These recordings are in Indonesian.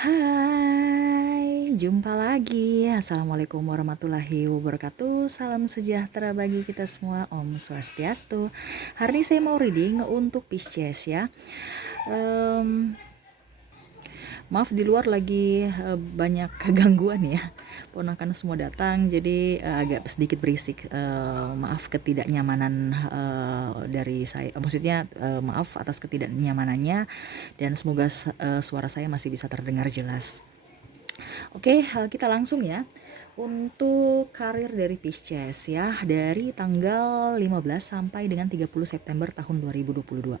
Hai, jumpa lagi. Assalamualaikum warahmatullahi wabarakatuh. Salam sejahtera bagi kita semua. Om Swastiastu. Hari ini saya mau reading untuk Pisces ya. Maaf di luar lagi banyak gangguan ya. Ponakan semua datang jadi agak sedikit berisik. Maaf ketidaknyamanan dari saya. Maksudnya maaf atas ketidaknyamanannya dan semoga suara saya masih bisa terdengar jelas. Oke, kita langsung ya. Untuk karir dari Pisces ya, dari tanggal 15 sampai dengan 30 September tahun 2022.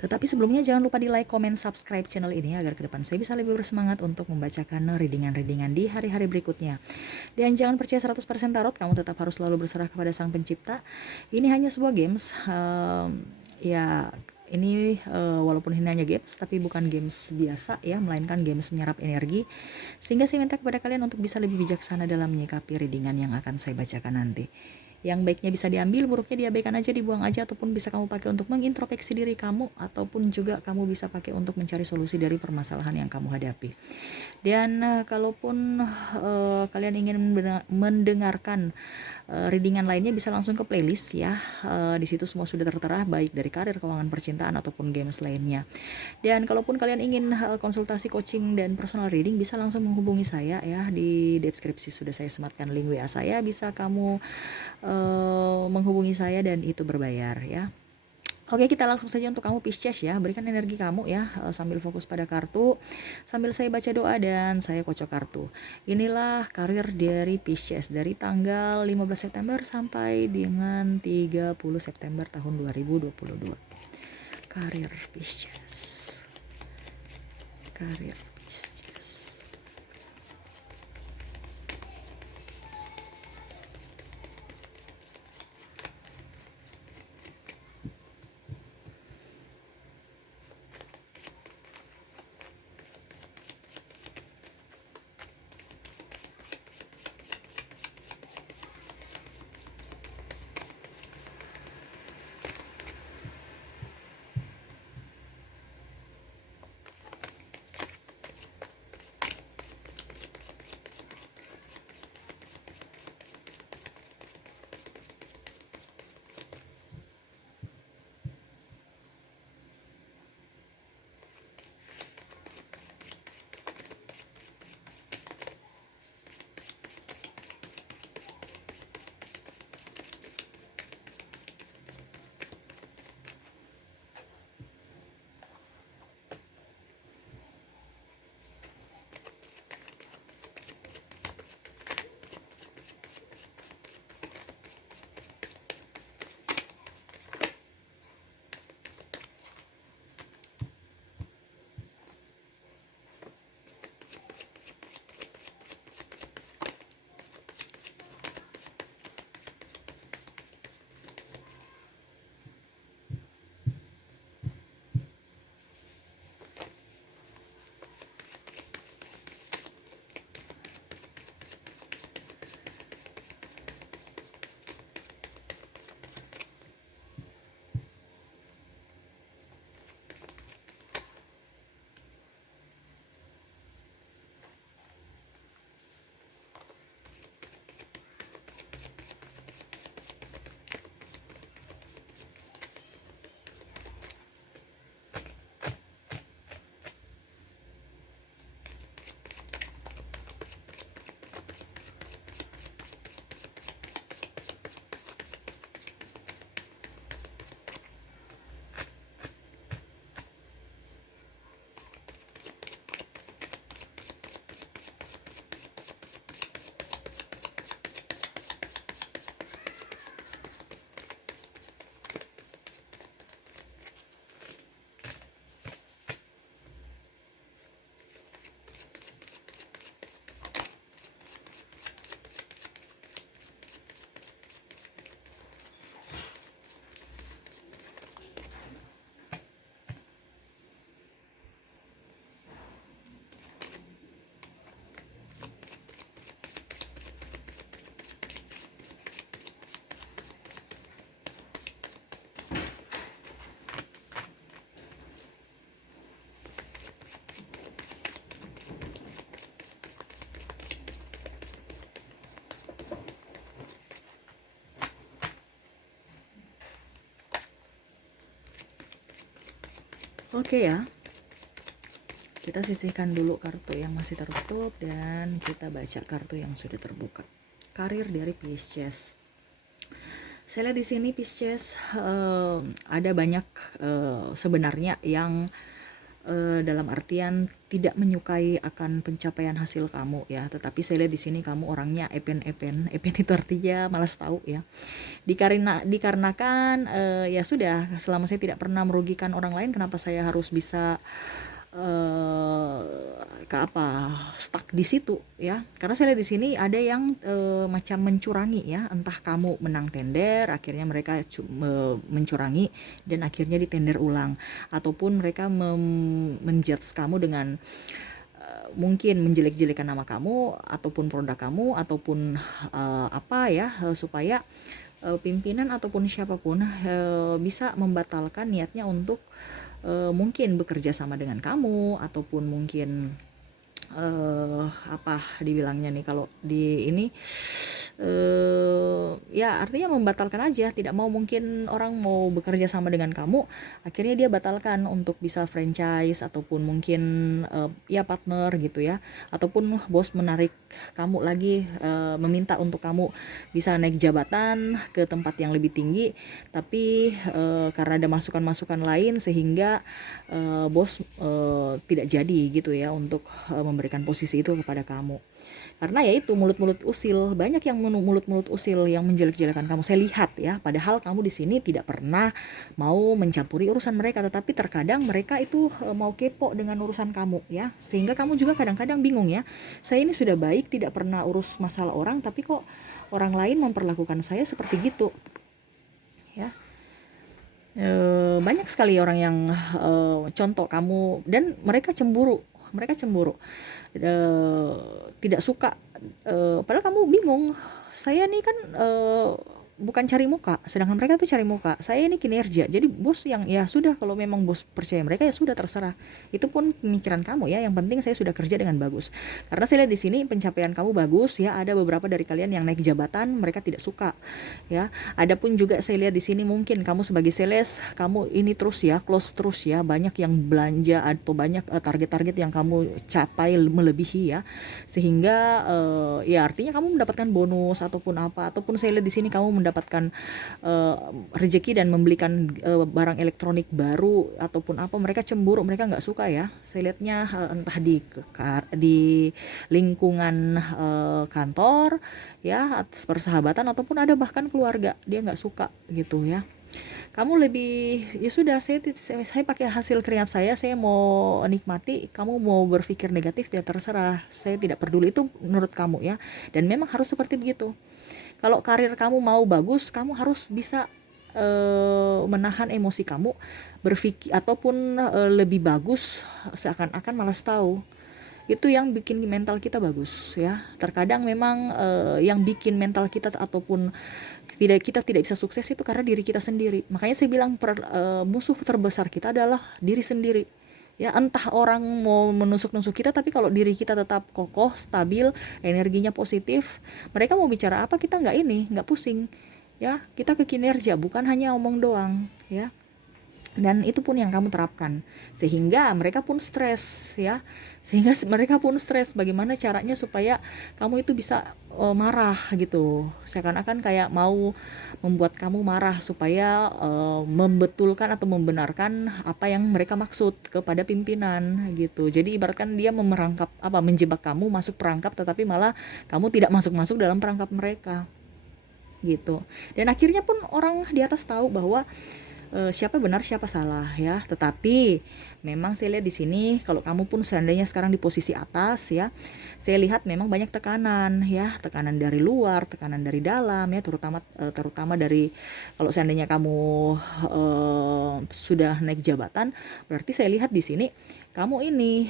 Tetapi sebelumnya jangan lupa di like, comment, subscribe channel ini agar ke depan saya bisa lebih bersemangat untuk membacakan readingan-readingan di hari-hari berikutnya. Dan jangan percaya 100% tarot, kamu tetap harus selalu berserah kepada Sang Pencipta. Ini hanya sebuah games, ya ini walaupun ini hanya games tapi bukan games biasa ya, melainkan games menyerap energi, sehingga saya minta kepada kalian untuk bisa lebih bijaksana dalam menyikapi readingan yang akan saya bacakan nanti. Yang baiknya bisa diambil, buruknya diabaikan aja, dibuang aja, ataupun bisa kamu pakai untuk mengintrospeksi diri kamu, ataupun juga kamu bisa pakai untuk mencari solusi dari permasalahan yang kamu hadapi. Dan kalaupun kalian ingin mendengarkan readingan lainnya, bisa langsung ke playlist ya. Di situ semua sudah tertera, baik dari karir, keuangan, percintaan ataupun games lainnya. Dan kalaupun kalian ingin konsultasi coaching dan personal reading, bisa langsung menghubungi saya ya. Di deskripsi sudah saya sematkan link WA saya, bisa kamu menghubungi saya dan itu berbayar ya. Oke, kita langsung saja untuk kamu Pisces ya. Berikan energi kamu ya, sambil fokus pada kartu, sambil saya baca doa dan saya kocok kartu. Inilah karir dari Pisces dari tanggal 15 September sampai dengan 30 September tahun 2022. Karir Pisces. Karir Pisces. Oke ya, kita sisihkan dulu kartu yang masih tertutup dan kita baca kartu yang sudah terbuka. Karir dari Pisces. Saya lihat di sini Pisces ada banyak sebenarnya yang dalam artian tidak menyukai akan pencapaian hasil kamu ya, tetapi saya lihat di sini kamu orangnya epen itu artinya malas tahu ya. Dikarenakan ya sudah, selama saya tidak pernah merugikan orang lain, kenapa saya harus bisa eh stuck di situ ya. Karena saya lihat di sini ada yang macam mencurangi ya, entah kamu menang tender akhirnya mereka mencurangi dan akhirnya ditender ulang, ataupun mereka menjudge kamu dengan mungkin menjelek-jelekan nama kamu ataupun produk kamu ataupun supaya pimpinan ataupun siapapun bisa membatalkan niatnya untuk mungkin bekerja sama dengan kamu, ataupun mungkin dibilangnya nih kalau di ini ya artinya membatalkan aja, tidak mau, mungkin orang mau bekerja sama dengan kamu akhirnya dia batalkan untuk bisa franchise ataupun mungkin ya partner gitu ya, ataupun bos menarik kamu lagi, meminta untuk kamu bisa naik jabatan ke tempat yang lebih tinggi, tapi karena ada masukan-masukan lain sehingga bos tidak jadi gitu ya untuk memberikan posisi itu kepada kamu. Karena ya itu mulut-mulut usil, banyak yang mulut-mulut usil yang menjelek-jelekan kamu. Saya lihat ya, padahal kamu di sini tidak pernah mau mencampuri urusan mereka, tetapi terkadang mereka itu mau kepo dengan urusan kamu ya. Sehingga kamu juga kadang-kadang bingung ya. Saya ini sudah baik, tidak pernah urus masalah orang, tapi kok orang lain memperlakukan saya seperti gitu. Ya. Banyak sekali orang yang contoh kamu dan mereka cemburu, tidak suka, padahal kamu bingung, saya nih kan bukan cari muka, sedangkan mereka tuh cari muka. Saya ini kinerja, jadi bos yang ya sudah, kalau memang bos percaya mereka ya sudah, terserah, itu pun pemikiran kamu ya, yang penting saya sudah kerja dengan bagus. Karena saya lihat di sini pencapaian kamu bagus ya, ada beberapa dari kalian yang naik jabatan mereka tidak suka ya. Adapun juga saya lihat di sini mungkin kamu sebagai sales, kamu ini terus ya, close terus ya, banyak yang belanja atau banyak target-target yang kamu capai melebihi ya, sehingga ya artinya kamu mendapatkan bonus ataupun apa, ataupun saya lihat di sini kamu mendapatkan rezeki dan membelikan barang elektronik baru ataupun apa, mereka cemburu, mereka nggak suka ya. Saya lihatnya entah di lingkungan kantor ya, atas persahabatan ataupun ada bahkan keluarga, dia nggak suka gitu ya. Kamu lebih ya sudah, saya pakai hasil keringat saya mau nikmati, kamu mau berpikir negatif ya terserah, saya tidak peduli, itu menurut kamu ya, dan memang harus seperti begitu. Kalau karir kamu mau bagus, kamu harus bisa menahan emosi kamu, berpikir ataupun lebih bagus seakan-akan malas tahu. Itu yang bikin mental kita bagus ya. Terkadang memang yang bikin mental kita ataupun kita tidak bisa sukses itu karena diri kita sendiri. Makanya saya bilang musuh terbesar kita adalah diri sendiri. Ya, entah orang mau menusuk-nusuk kita, tapi kalau diri kita tetap kokoh, stabil, energinya positif, mereka mau bicara apa kita nggak pusing. Ya, kita ke kinerja, bukan hanya omong doang ya. Dan itu pun yang kamu terapkan, sehingga mereka pun stres ya, bagaimana caranya supaya kamu itu bisa marah gitu, seakan-akan kayak mau membuat kamu marah supaya membetulkan atau membenarkan apa yang mereka maksud kepada pimpinan gitu. Jadi ibaratkan dia menjebak kamu masuk perangkap, tetapi malah kamu tidak masuk dalam perangkap mereka gitu. Dan akhirnya pun orang di atas tahu bahwa siapa benar siapa salah ya. Tetapi memang saya lihat di sini, kalau kamu pun seandainya sekarang di posisi atas ya, saya lihat memang banyak tekanan ya, tekanan dari luar, tekanan dari dalam ya, terutama dari, kalau seandainya kamu sudah naik jabatan, berarti saya lihat di sini kamu ini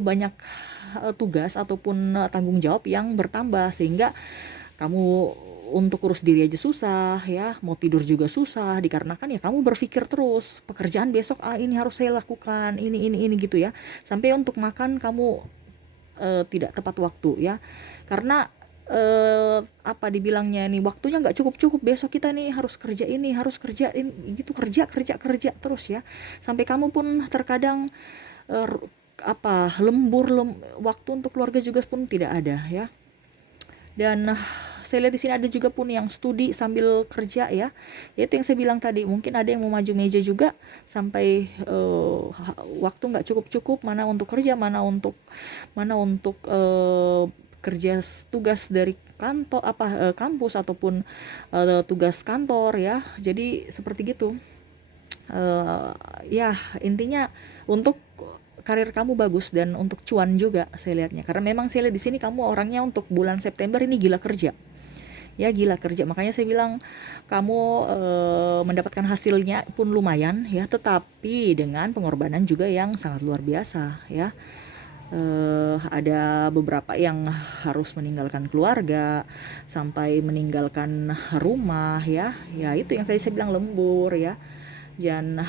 banyak tugas ataupun tanggung jawab yang bertambah, sehingga kamu untuk urus diri aja susah ya, mau tidur juga susah, dikarenakan ya kamu berpikir terus pekerjaan besok ini harus saya lakukan, ini gitu ya, sampai untuk makan kamu tidak tepat waktu ya, karena apa dibilangnya nih, waktunya nggak cukup-cukup, besok kita nih harus kerja ini, harus kerjain gitu, kerja kerja kerja terus ya, sampai kamu pun terkadang eh, apa waktu untuk keluarga juga pun tidak ada ya. Dan saya lihat di sini ada juga pun yang studi sambil kerja ya. Itu yang saya bilang tadi, mungkin ada yang mau maju meja juga sampai waktu nggak cukup-cukup, mana untuk kerja, mana untuk kerja tugas dari kantor kampus ataupun tugas kantor ya. Jadi seperti gitu. Ya intinya untuk karir kamu bagus dan untuk cuan juga saya lihatnya, karena memang saya lihat di sini kamu orangnya untuk bulan September ini gila kerja ya, gila kerja. Makanya saya bilang kamu mendapatkan hasilnya pun lumayan ya, tetapi dengan pengorbanan juga yang sangat luar biasa ya. Ada beberapa yang harus meninggalkan keluarga sampai meninggalkan rumah ya, ya itu yang tadi saya bilang lembur ya. Dan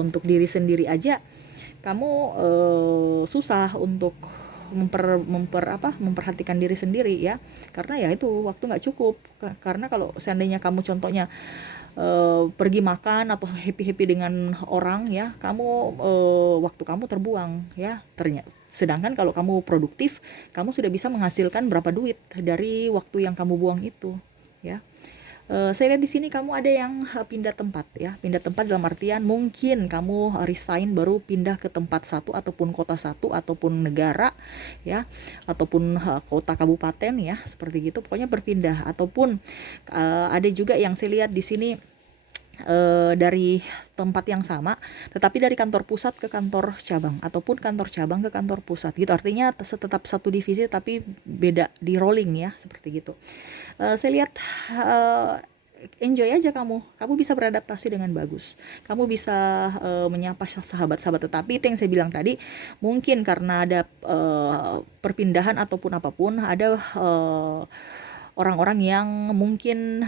untuk diri sendiri aja kamu susah untuk memperhatikan diri sendiri ya, karena ya itu waktu nggak cukup. Karena kalau seandainya kamu contohnya pergi makan atau happy happy dengan orang ya, kamu waktu kamu terbuang ya. Ternyata sedangkan kalau kamu produktif, kamu sudah bisa menghasilkan berapa duit dari waktu yang kamu buang itu ya. Saya lihat di sini kamu ada yang pindah tempat ya, pindah tempat dalam artian mungkin kamu resign baru pindah ke tempat satu ataupun kota satu ataupun negara ya, ataupun kota kabupaten ya, seperti gitu. Pokoknya berpindah, ataupun ada juga yang saya lihat di sini dari tempat yang sama tetapi dari kantor pusat ke kantor cabang ataupun kantor cabang ke kantor pusat gitu, artinya tetap satu divisi tapi beda di rolling ya, seperti gitu. Saya lihat enjoy aja, kamu bisa beradaptasi dengan bagus, kamu bisa menyapa sahabat-sahabat. Tetapi itu yang saya bilang tadi, mungkin karena ada perpindahan ataupun apapun, ada orang-orang yang mungkin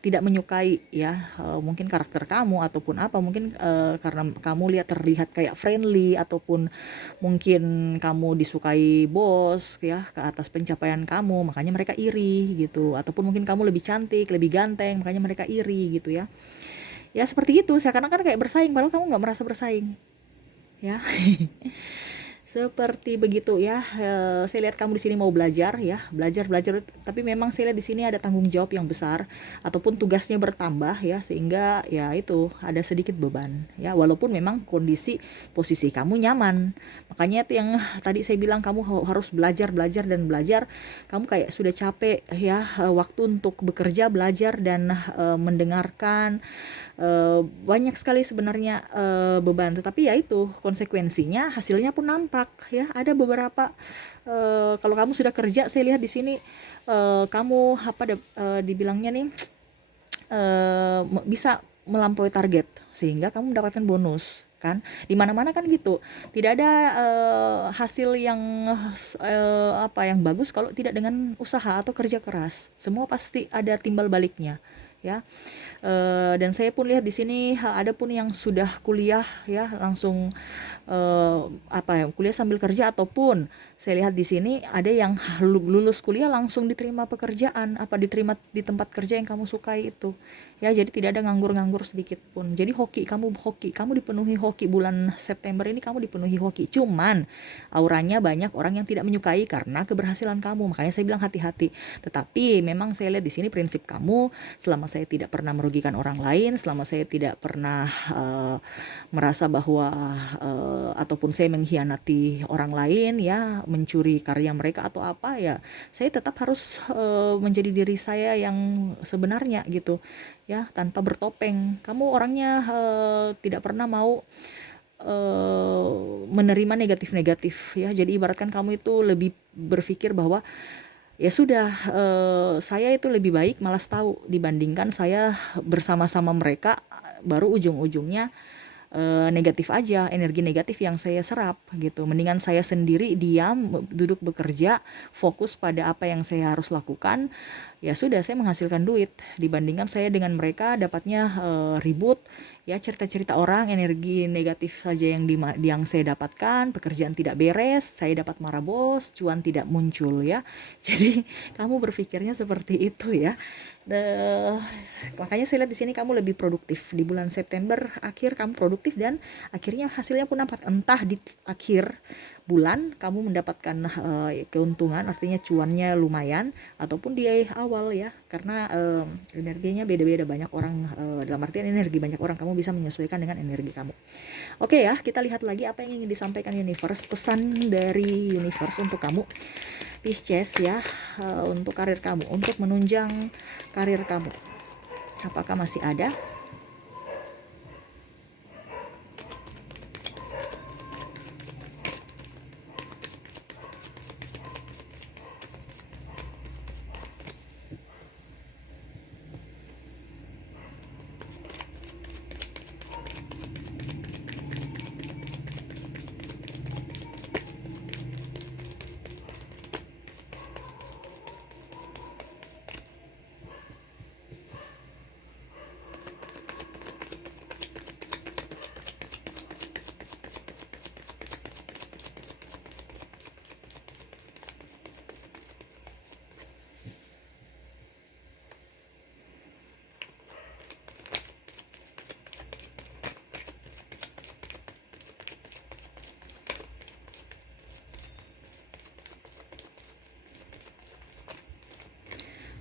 tidak menyukai ya, mungkin karakter kamu ataupun apa, mungkin karena kamu terlihat kayak friendly, ataupun mungkin kamu disukai bos ya ke atas pencapaian kamu, makanya mereka iri gitu, ataupun mungkin kamu lebih cantik, lebih ganteng, makanya mereka iri gitu ya. Ya seperti itu, seakan-akan kayak bersaing padahal kamu nggak merasa bersaing ya. Seperti begitu ya. Saya lihat kamu di sini mau belajar ya, belajar, tapi memang saya lihat di sini ada tanggung jawab yang besar ataupun tugasnya bertambah ya, sehingga ya itu ada sedikit beban ya, walaupun memang posisi kamu nyaman. Makanya itu yang tadi saya bilang kamu harus belajar dan belajar. Kamu kayak sudah capek ya, waktu untuk bekerja, belajar dan mendengarkan. Banyak sekali sebenarnya beban, tetapi ya itu konsekuensinya, hasilnya pun nampak ya. Ada beberapa kalau kamu sudah kerja, saya lihat di sini kamu dibilangnya nih bisa melampaui target sehingga kamu mendapatkan bonus kan. Di mana-mana kan gitu, tidak ada hasil yang yang bagus kalau tidak dengan usaha atau kerja keras. Semua pasti ada timbal baliknya ya. Dan saya pun lihat di sini ada pun yang sudah kuliah ya, langsung kuliah sambil kerja, ataupun saya lihat di sini ada yang lulus kuliah langsung diterima pekerjaan, diterima di tempat kerja yang kamu sukai itu ya. Jadi tidak ada nganggur-nganggur sedikit pun. Jadi kamu dipenuhi hoki bulan September ini, kamu dipenuhi hoki. Cuman auranya banyak orang yang tidak menyukai karena keberhasilan kamu, makanya saya bilang hati-hati. Tetapi memang saya lihat di sini prinsip kamu, selama saya tidak pernah merugikan orang lain, selama saya tidak pernah merasa bahwa ataupun saya mengkhianati orang lain ya, mencuri karya mereka atau apa ya, saya tetap harus menjadi diri saya yang sebenarnya gitu ya, tanpa bertopeng. Kamu orangnya tidak pernah mau menerima negatif-negatif ya. Jadi ibaratkan kamu itu lebih berpikir bahwa ya sudah, saya itu lebih baik malas tahu dibandingkan saya bersama-sama mereka, baru ujung-ujungnya negatif aja, energi negatif yang saya serap gitu. Mendingan saya sendiri diam, duduk bekerja, fokus pada apa yang saya harus lakukan ya sudah, saya menghasilkan duit dibandingkan saya dengan mereka dapatnya ribut, ya cerita-cerita orang, energi negatif saja yang saya dapatkan, pekerjaan tidak beres, saya dapat marah bos, cuan tidak muncul ya. Jadi kamu berpikirnya seperti itu ya. Makanya saya lihat di sini kamu lebih produktif di bulan September akhir, kamu produktif dan akhirnya hasilnya pun nampak, entah di akhir bulan kamu mendapatkan keuntungan, artinya cuannya lumayan, ataupun di awal ya, karena energinya beda-beda, banyak orang, dalam artian energi banyak orang, kamu bisa menyesuaikan dengan energi kamu. Oke ya, kita lihat lagi apa yang ingin disampaikan universe, pesan dari universe untuk kamu Pisces ya, untuk karir kamu, untuk menunjang karir kamu. Apakah masih ada?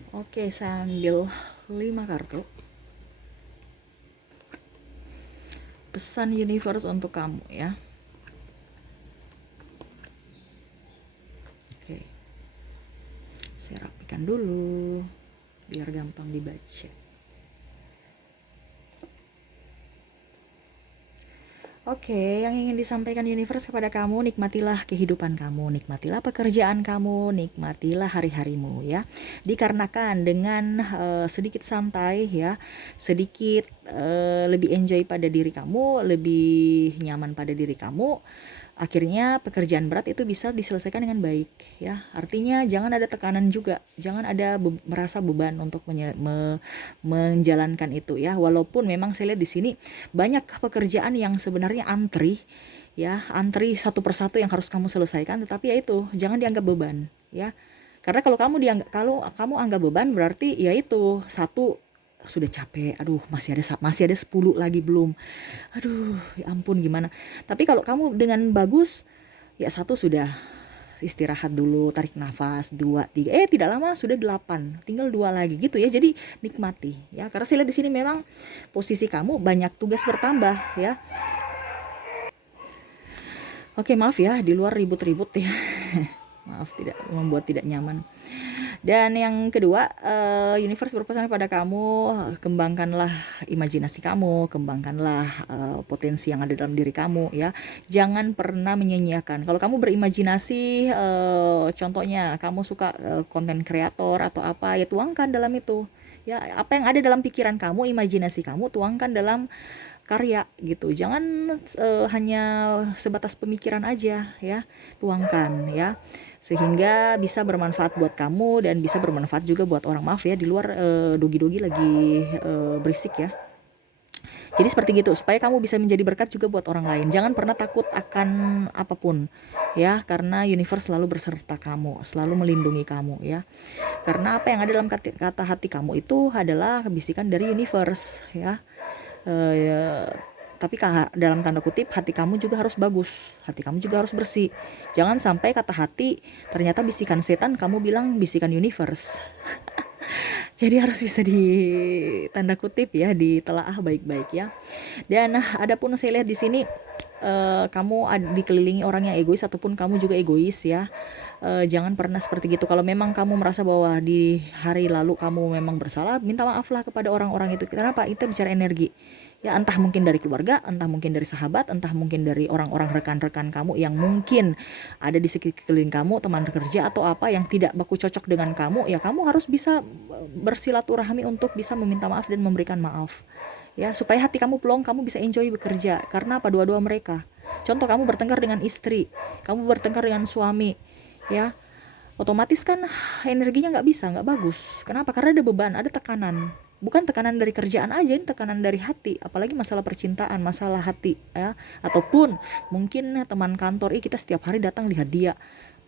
Oke, saya ambil 5 kartu. Pesan universe untuk kamu ya. Oke. Saya rapikan dulu biar gampang dibaca. Oke, yang ingin disampaikan universe kepada kamu, nikmatilah kehidupan kamu, nikmatilah pekerjaan kamu, nikmatilah hari-harimu ya. Dikarenakan dengan sedikit santai ya, sedikit lebih enjoy pada diri kamu, lebih nyaman pada diri kamu, akhirnya pekerjaan berat itu bisa diselesaikan dengan baik ya. Artinya jangan ada tekanan juga, jangan ada merasa beban untuk menjalankan itu ya. Walaupun memang saya lihat di sini banyak pekerjaan yang sebenarnya antri ya, antri satu persatu yang harus kamu selesaikan, tetapi ya itu jangan dianggap beban ya. Karena kalau kamu anggap beban, berarti ya itu satu sudah capek, aduh masih ada 10 lagi belum, aduh ya ampun gimana. Tapi kalau kamu dengan bagus, ya satu sudah, istirahat dulu, tarik nafas, 2, 3, tidak lama sudah 8, tinggal 2 lagi gitu ya. Jadi nikmati ya, karena saya lihat di sini memang posisi kamu banyak tugas bertambah ya. Oke, maaf ya di luar ribut-ribut ya. Maaf membuat tidak nyaman. Dan yang kedua, universe berpesan kepada kamu, kembangkanlah imajinasi kamu, kembangkanlah potensi yang ada dalam diri kamu ya. Jangan pernah menyia-nyiakan. Kalau kamu berimajinasi, contohnya kamu suka konten kreator atau apa, ya tuangkan dalam itu. Ya, apa yang ada dalam pikiran kamu, imajinasi kamu, tuangkan dalam karya gitu. Jangan hanya sebatas pemikiran aja ya, tuangkan ya, sehingga bisa bermanfaat buat kamu dan bisa bermanfaat juga buat orang. Maaf ya di luar dogi-dogi lagi berisik ya. Jadi seperti gitu, supaya kamu bisa menjadi berkat juga buat orang lain. Jangan pernah takut akan apapun ya, karena universe selalu berserta kamu, selalu melindungi kamu ya. Karena apa yang ada dalam kata hati kamu itu adalah bisikan dari universe ya. Ya, tapi dalam tanda kutip hati kamu juga harus bagus, hati kamu juga harus bersih. Jangan sampai kata hati ternyata bisikan setan, kamu bilang bisikan universe. Jadi harus bisa di tanda kutip ya, ditelaah baik-baik ya. Dan adapun saya lihat di sini kamu dikelilingi orang yang egois ataupun kamu juga egois ya. Jangan pernah seperti gitu. Kalau memang kamu merasa bahwa di hari lalu kamu memang bersalah, minta maaflah kepada orang-orang itu. Kenapa? Itu bicara energi. Ya, entah mungkin dari keluarga, entah mungkin dari sahabat, entah mungkin dari orang-orang rekan-rekan kamu yang mungkin ada di sekeliling kamu, teman kerja atau apa yang tidak baku cocok dengan kamu, ya kamu harus bisa bersilaturahmi untuk bisa meminta maaf dan memberikan maaf. Ya, supaya hati kamu plong, kamu bisa enjoy bekerja. Karena apa? Dua-dua mereka. Contoh, kamu bertengkar dengan istri, kamu bertengkar dengan suami, ya. otomatis kan energinya nggak bisa, nggak bagus. Kenapa? Karena ada beban, ada tekanan. Bukan tekanan dari kerjaan aja, ini tekanan dari hati. Apalagi masalah percintaan, masalah hati ya. Ataupun mungkin teman kantor, kita setiap hari datang lihat dia.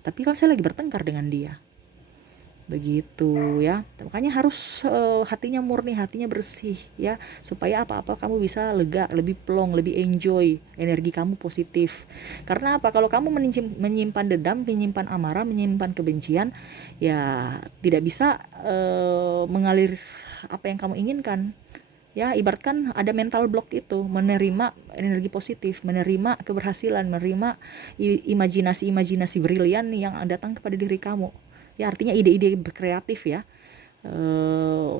Tapi kan saya lagi bertengkar dengan dia. Begitu ya. Makanya harus hatinya murni, hatinya bersih ya, supaya apa-apa kamu bisa lega, lebih plong, lebih enjoy, energi kamu positif. Karena apa? Kalau kamu menyimpan dendam, menyimpan amarah, menyimpan kebencian, ya tidak bisa mengalir apa yang kamu inginkan. Ya, ibaratkan ada mental block itu, menerima energi positif, menerima keberhasilan, menerima imajinasi-imajinasi brilian yang datang kepada diri kamu. Ya, artinya ide-ide kreatif ya,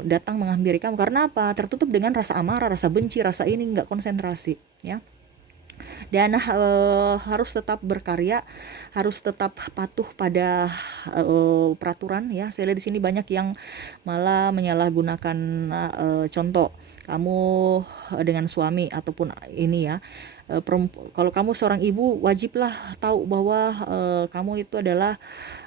datang menghampiri kamu. Karena apa? Tertutup dengan rasa amarah, rasa benci, rasa ini, nggak konsentrasi ya. Dan harus tetap berkarya, harus tetap patuh pada peraturan ya. Saya lihat di sini banyak yang malah menyalahgunakan, contoh kamu dengan suami ataupun ini ya, kalau kamu seorang ibu wajiblah tahu bahwa kamu itu adalah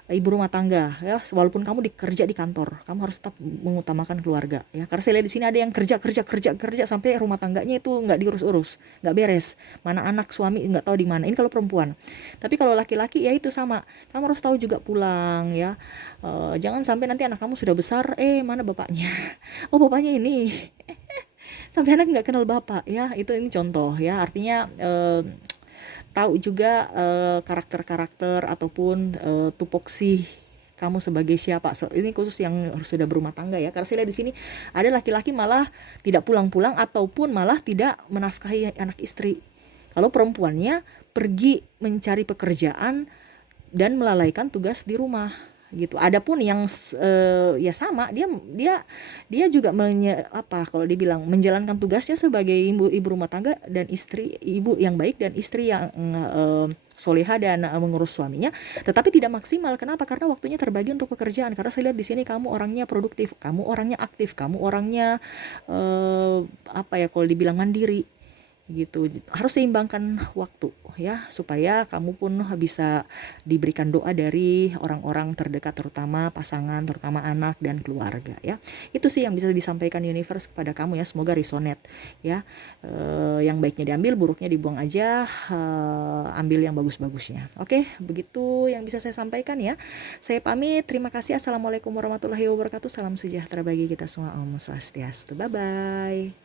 ibu rumah tangga ya, walaupun kamu kerja di kantor, kamu harus tetap mengutamakan keluarga ya. Karena saya lihat di sini ada yang kerja sampai rumah tangganya itu nggak diurus-urus, nggak beres, mana anak suami nggak tahu di mana. Ini kalau perempuan. Tapi kalau laki-laki ya itu sama, kamu harus tahu juga pulang ya. Jangan sampai nanti anak kamu sudah besar, mana bapaknya? Oh, bapaknya ini. Sampai anak nggak kenal bapak ya. Ini contoh ya, artinya tahu juga karakter-karakter ataupun tupoksi kamu sebagai siapa. Ini khusus yang sudah berumah tangga ya. Karena saya lihat di sini ada laki-laki malah tidak pulang-pulang ataupun malah tidak menafkahi anak istri. Kalau perempuannya pergi mencari pekerjaan dan melalaikan tugas di rumah gitu. Adapun yang ya sama, dia juga kalau dibilang menjalankan tugasnya sebagai ibu rumah tangga dan ibu yang baik dan istri yang soleha dan mengurus suaminya, tetapi tidak maksimal. Kenapa? Karena waktunya terbagi untuk pekerjaan. Karena saya lihat di sini kamu orangnya produktif, kamu orangnya aktif, kamu orangnya kalau dibilang mandiri gitu. Harus seimbangkan waktu ya, supaya kamu pun bisa diberikan doa dari orang-orang terdekat, terutama pasangan, terutama anak dan keluarga ya. Itu sih yang bisa disampaikan universe kepada kamu ya. Semoga resonate ya. Yang baiknya diambil, buruknya dibuang aja, ambil yang bagus-bagusnya. Oke, begitu yang bisa saya sampaikan ya. Saya pamit, terima kasih. Assalamualaikum warahmatullahi wabarakatuh. Salam sejahtera bagi kita semua. Om Swastiastu. Bye bye.